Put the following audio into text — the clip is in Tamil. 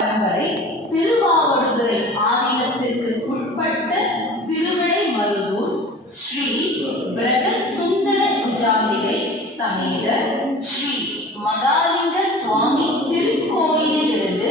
பரம்பரை திருவாவடுதுறை ஆதீனத்திற்கு உட்பட்ட திருவிடைமருதூர் ஸ்ரீ பிரகத் சுந்தர குஜாம்பிகை சமேத ஸ்ரீ மகாலிங்க சுவாமி திருக்கோயிலிலிருந்து